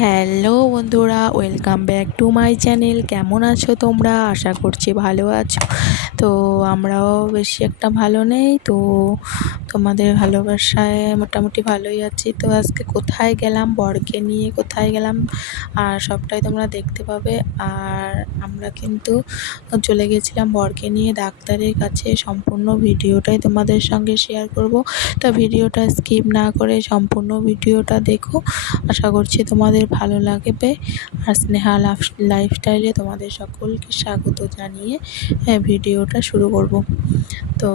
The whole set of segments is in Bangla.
হ্যালো বন্ধুরা, welcome back to my channel. কেমন আছো তোমরা? আশা করছি ভালো আছো। তো আমরাও বেশি একটা ভালো নেই, তো তোমাদের ভালোবাসায় মোটামুটি ভালোই আছি। তো আজকে কোথায় গেলাম, বরকে নিয়ে কোথায় গেলাম আর সবটাই তোমরা দেখতে পাবে। আর আমরা কিন্তু চলে গেছিলাম বরকে নিয়ে ডাক্তারের কাছে। সম্পূর্ণ ভিডিওটাই তোমাদের সঙ্গে শেয়ার করব। তো ভিডিওটা স্কিপ না করে সম্পূর্ণ ভিডিওটা দেখো, আশা করছি তোমাদের ভালো লাগবে। আর স্নেহা লাইফস্টাইলে তোমাদের সকলকে স্বাগত জানিয়ে ভিডিওটা শুরু করব। তো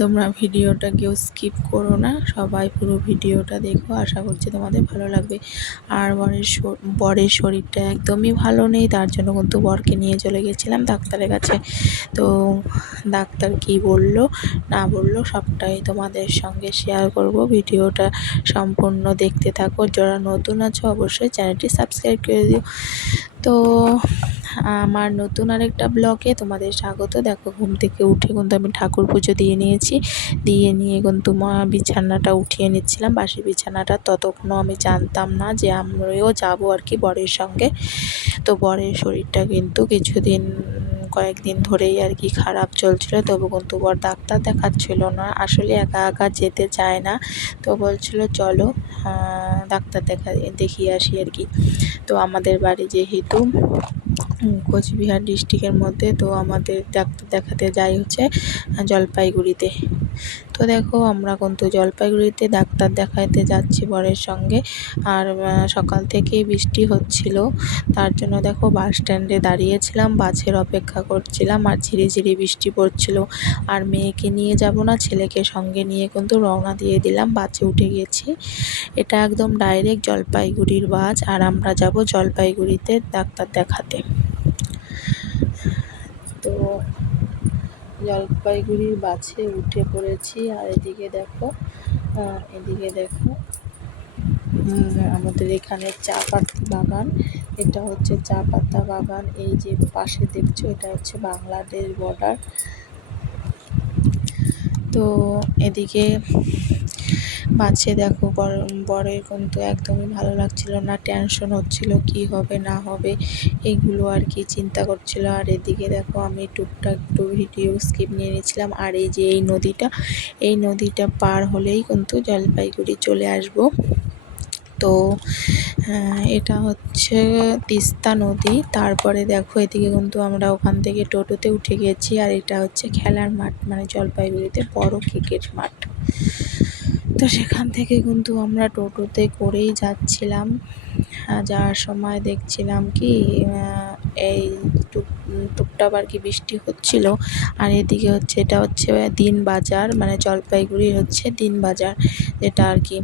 তোমরা ভিডিওটা কেউ স্কিপ করো না, সবাই পুরো ভিডিওটা দেখো, আশা করছি তোমাদের ভালো লাগবে। আর বরের শরীরটা একদমই ভালো নেই, তার জন্য কিন্তু বরকে নিয়ে চলে গেছিলাম ডাক্তারের কাছে। তো ডাক্তার কি বললো না বললো সবটাই তোমাদের সঙ্গে শেয়ার করব। ভিডিওটা সম্পূর্ণ দেখতে থাকো। যারা নতুন আছো অবশ্যই চ্যানেলটি সাবস্ক্রাইব করে দিও। তো আমার নতুন আরেকটা ব্লগে তোমাদের স্বাগত। দেখো, ঘুম থেকে উঠে কিন্তু আমি ঠাকুর পুজো দিয়ে নিয়েছি। দিয়ে নিয়ে কিন্তু বিছানাটা উঠিয়ে নিচ্ছিলাম, বাসি বিছানাটা। ততক্ষণও আমি জানতাম না যে আমরাও যাবো আর কি বরের সঙ্গে। তো বরের শরীরটা কিন্তু কয়েকদিন ধরেই আর কি খারাপ চলছিল, তবু কিন্তু বর ডাক্তার দেখাচ্ছিল না। আসলে একা একা যেতে চায় না, তো বলছিল চলো ডাক্তার দেখিয়ে আসি আর কি। তো আমাদের বাড়ি যেহেতু কোচবিহার ডিস্ট্রিক্টের মধ্যে, তো আমাদের ডাক্তার দেখাতে যাই হচ্ছে জলপাইগুড়িতে। তো দেখো, আমরা কিন্তু জলপাইগুড়িতে ডাক্তার দেখাতে যাচ্ছি বরের সঙ্গে। আর সকাল থেকেই বৃষ্টি হচ্ছিল, তার জন্য দেখো বাস স্ট্যান্ডে দাঁড়িয়েছিলাম, বাসের অপেক্ষা করছিলাম। আর ঝিরিঝিরি বৃষ্টি পড়ছিল। আর মেয়েকে নিয়ে যাব না, ছেলেকে সঙ্গে নিয়ে কিন্তু রওনা দিয়ে দিলাম, বাসে উঠে গেছি। এটা একদম ডাইরেক্ট জলপাইগুড়ির বাস, আর আমরা যাব জলপাইগুড়িতে ডাক্তার দেখাতে। তো জলপাইগুড়ির বাসে উঠে পড়েছি। আর এদিকে দেখো আমাদের এখানে চা পাতা বাগান। এটা হচ্ছে চা পাতা বাগান। এই যে পাশে দেখছো, এটা হচ্ছে বাংলাদেশ বর্ডার। তো এদিকে বাসে দেখো বরের কিন্তু একদমই ভালো লাগছিল না, টেনশন হচ্ছিল কি হবে না হবে এইগুলো আর কি চিন্তা করছিল। আর এদিকে দেখো আমি টুকটাক একটু ভিডিও স্কিপ নিয়ে নিয়েছিলাম। আর এই যে এই নদীটা পার হলেই কিন্তু জলপাইগুড়ি চলে আসবো। তো এটা হচ্ছে তিস্তা নদী। তারপরে দেখো এদিকে কিন্তু আমরা ওখান থেকে টোটোতে উঠে গেছি। আর এটা হচ্ছে খেলার মাঠ, মানে জলপাইগুড়িতে বড় ক্রিকেট মাঠ। তো সেখান থেকে কিন্তু আমরা টোটোতে করেই যাচ্ছিলাম। যাওয়ার সময় দেখছিলাম কি এই টুকটাক আর কি বৃষ্টি হচ্ছিল। আর এদিকে হচ্ছে এটা হচ্ছে দিন বাজার, মানে জলপাইগুড়ি হচ্ছে দিন বাজার, যেটা আর কি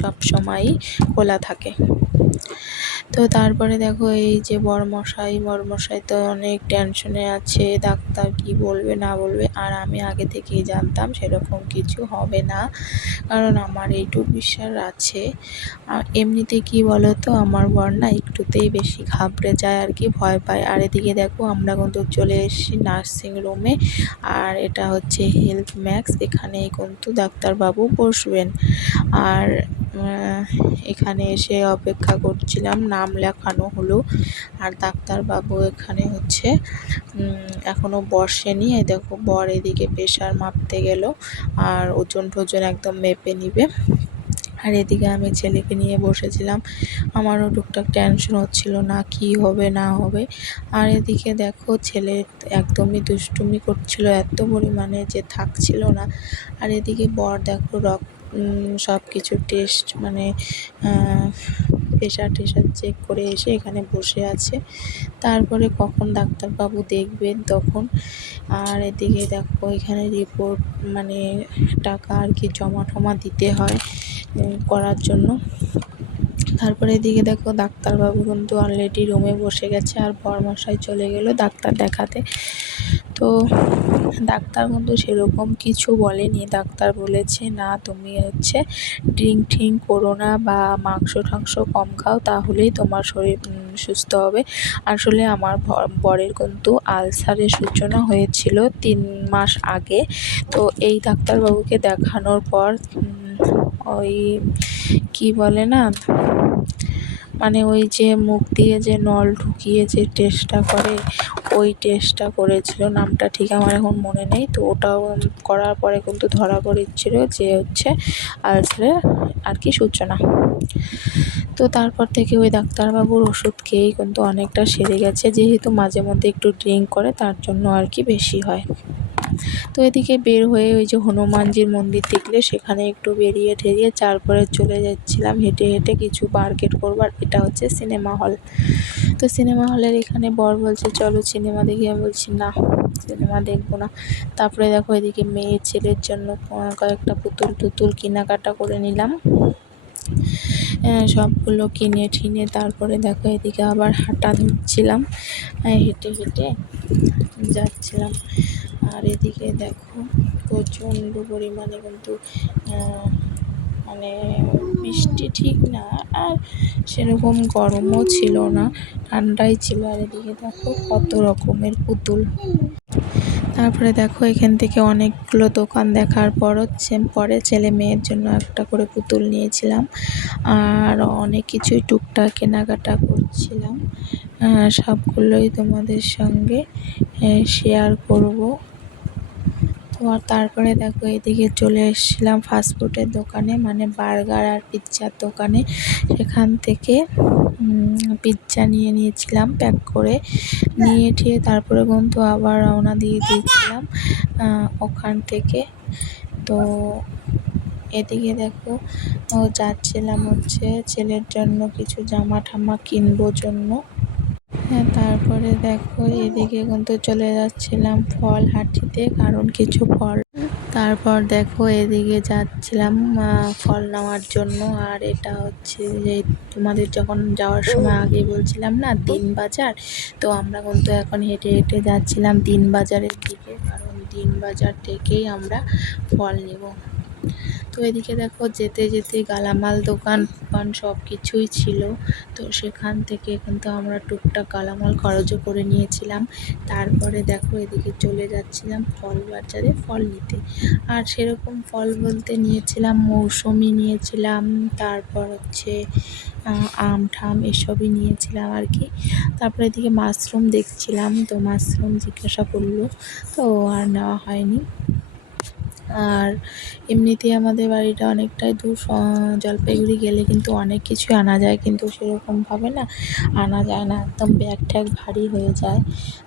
সব সময়ই খোলা থাকে। তো তারপরে দেখো এই যে বরমশাই তো অনেক টেনশনে আছে, ডাক্তার কি বলবে না বলবে। আর আমি আগে থেকেই জানতাম সেরকম কিছু হবে না, কারণ আমার এইটুকু বিশ্বাস আছে। এমনিতে কি বলো তো, আমার বর না একটুতেই বেশি ঘাবড়ে যায় আর কি, ভয় পায়। আর এদিকে দেখো আমরা কিন্তু চলে এসেছি নার্সিং রুমে। আর এটা হচ্ছে হেলথ ম্যাক্স, এখানেই কিন্তু ডাক্তারবাবু বসবেন। আর এখানে এসে অপেক্ষা করছিলাম, নাম লেখানো হলো। আর ডাক্তারবাবু এখানে হচ্ছে এখনও বসেনি। দেখো বর এদিকে প্রেশার মাপতে গেল, আর ওজন টোজন একদম মেপে নিবে। আর এদিকে আমি ছেলেকে নিয়ে বসেছিলাম, আমারও টুকটাক টেনশন হচ্ছিল না কি হবে না হবে। আর এদিকে দেখো ছেলে একদমই দুষ্টুমি করছিল এত পরিমাণে যে থাকছিল না। আর এদিকে বর দেখো সব কিছু টেস্ট, মানে প্রেশার চেক করে এসে এখানে বসে আছে। তারপরে কখন ডাক্তারবাবু দেখবেন তখন। আর এদিকে দেখো এখানে রিপোর্ট, মানে টাকা আর কি জমা দিতে হয় করার জন্য। তারপরে এদিকে দেখো ডাক্তারবাবু কিন্তু অলরেডি রুমে বসে গেছে, আর বরমশাই চলে গেল ডাক্তার দেখাতে। তো ডাক্তার কিন্তু সেরকম কিছু বলেনি। ডাক্তার বলেছে না তুমি হচ্ছে ড্রিঙ্ক করো না বা মাংস টাংস কম খাও, তাহলেই তোমার শরীর সুস্থ হবে। আসলে আমার বরের কিন্তু আলসারের সূচনা হয়েছিল 3 মাস আগে। তো এই ডাক্তারবাবুকে দেখানোর পর ওই কি বলে না, মানে ওই যে মুখ দিয়ে যে নল ঢুকিয়ে যে টেস্টটা করে, ওই টেস্টটা করেছিল, নামটা ঠিক আমার এখন মনে নেই। তো ওটাও করার পরে কিন্তু ধরা পড়েছিল যে হচ্ছে আলসারের আর কি সূচনা। তো তারপর থেকে ওই ডাক্তারবাবুর ওষুধ খেয়েই কিন্তু অনেকটা সেরে গেছে, যেহেতু মাঝে মধ্যে একটু ড্রিঙ্ক করে তার জন্য আর কি বেশি হয়। তো এদিকে বের হয়ে ওই যে হনুমানজির মন্দির দেখলে সেখানে একটু বেরিয়ে ঠেরিয়ে তারপরে চলে যাচ্ছিলাম হেঁটে হেঁটে কিছু মার্কেট করবার। এটা হচ্ছে সিনেমা হল। তো সিনেমা হলের এখানে বর বলছে চলো সিনেমা দেখি, আমি বলছি না সিনেমা দেখবো না। তারপরে দেখো এদিকে মেয়ে ছেলের জন্য কয়েকটা পুতুল টুতুল কেনাকাটা করে নিলাম। সবগুলো কিনে ঠিনে তারপরে দেখো এদিকে আবার হাঁটা ধরছিলাম, হেঁটে হেঁটে যাচ্ছিলাম। আর এদিকে দেখো প্রচণ্ড পরিমাণে কিন্তু মানে বৃষ্টি ঠিক না, আর সেরকম গরমও ছিল না, ঠান্ডাই ছিল। আর এদিকে দেখো কত রকমের পুতুল। তারপরে দেখো এখান থেকে অনেকগুলো দোকান দেখার পরে ছেলে মেয়ের জন্য একটা করে পুতুল নিয়েছিলাম, আর অনেক কিছুই টুকটাক কেনাকাটা করছিলাম। সবগুলোই তোমাদের সঙ্গে শেয়ার করব। তারপরে দেখো এদিকে চলে এসেছিলাম ফাস্টফুডের দোকানে, মানে বার্গার আর পিৎজার দোকানে। সেখান থেকে পিৎজা নিয়ে নিয়েছিলাম প্যাক করে, নিয়ে ঠিয়ে তারপরে কিন্তু আবার রওনা দিয়ে দিয়েছিলাম ওখান থেকে। তো এদিকে দেখো যাচ্ছিলাম হচ্ছে ছেলের জন্য কিছু জামা ঠামা কিনবো জন্য। তারপরে দেখো এদিকে কিন্তু চলে যাচ্ছিলাম ফল হাঁটিতে, কারণ কিছু ফল। তারপর দেখো এদিকে যাচ্ছিলাম ফল নেওয়ার জন্য। আর এটা হচ্ছে যে তোমাদের যখন যাওয়ার সময় আগে বলছিলাম না দিনবাজার, তো আমরা কিন্তু এখন হেঁটে হেঁটে যাচ্ছিলাম দিনবাজারের দিকে, কারণ দিনবাজার থেকেই আমরা ফল নেব। তো এদিকে দেখো যেতে যেতে গালামাল দোকান সব কিছুই ছিল, তো সেখান থেকে কিন্তু আমরা টুকটাক গালামাল খরচও করে নিয়েছিলাম। তারপরে দেখো এদিকে চলে যাচ্ছিলাম ফল বাজারে ফল নিতে। আর সেরকম ফল বলতে নিয়েছিলাম মৌসুমি নিয়েছিলাম, তারপর হচ্ছে আম ঠাম এসবই নিয়েছিলাম আর কি। তারপরে এদিকে মাশরুম দেখছিলাম, তো মাশরুম জিজ্ঞাসা করলো, তো আর নেওয়া হয়নি। আর এমনিতেই আমাদের বাড়িটা অনেকটাই দূর, জলপাইগুড়ি গেলে কিন্তু অনেক কিছুই আনা যায়, কিন্তু সেরকমভাবে না আনা যায় না, একদম ব্যাগ ট্যাগ ভারী হয়ে যায়।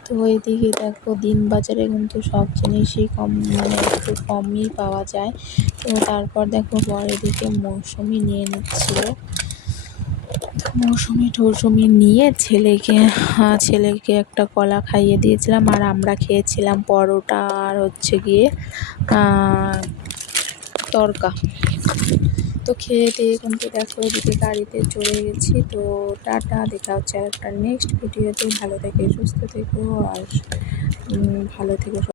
তো এইদিকে দেখো দিনবাজারে কিন্তু সব জিনিসই কম, মানে একটু কমই পাওয়া যায়। তো তারপর দেখো বর এদিকে মৌসুমি নিয়ে নিচ্ছিলো, মৌসুমি নিয়ে ছেলেকে একটা কলা খাইয়ে দিয়েছিলাম, আর আমরা খেয়েছিলাম পরোটা আর হচ্ছে গিয়ে তড়কা। তো খেয়ে দিয়ে কিন্তু দেখো এদিকে গাড়িতে চলে গেছি। তো টাটা, দেখা হচ্ছে আর একটা নেক্সট ভিডিওতে। ভালো থেকে সুস্থ থেকো আর ভালো থেকো।